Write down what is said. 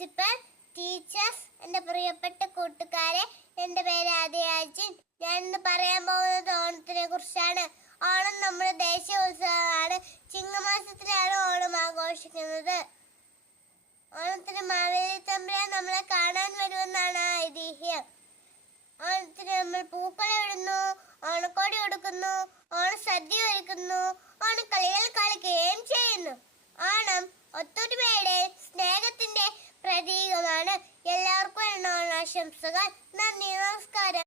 Principal, teachers, എൻ്റെ പ്രിയപ്പെട്ട കൂട്ടുകാരെ, എൻ്റെ പേര് ആദിയാജിൻ. ഞാൻ ഇന്ന് പറയാൻ പോകുന്നത് ഓണത്തിനെ കുറിച്ചാണ്. ഓണം നമ്മുടെ ദേശീയോത്സവമാണ്. ചിങ്ങമാസത്തിലാണ് ഓണം ആഘോഷിക്കുന്നത്. ഓണത്തിന് മാവേലി തമ്പുരാൻ നമ്മളെ കാണാൻ വരുമെന്നാണ് ഐതിഹ്യം. ഓണത്തിന് നമ്മൾ പൂക്കളം ഇടുന്നു, ഓണക്കോടി കൊടുക്കുന്നു, ഓണസദ്യ ഒരുക്കുന്നു, ഓണക്കളികൾ കളിക്കുകയും ചെയ്യുന്നു. ഓണം ഒത്തൊരുമയുടെ സ്നേഹത്തിന്റെ പ്രതീകമാണ്. എല്ലാവർക്കും ഓണാശംസകൾ. നന്ദി, നമസ്കാരം.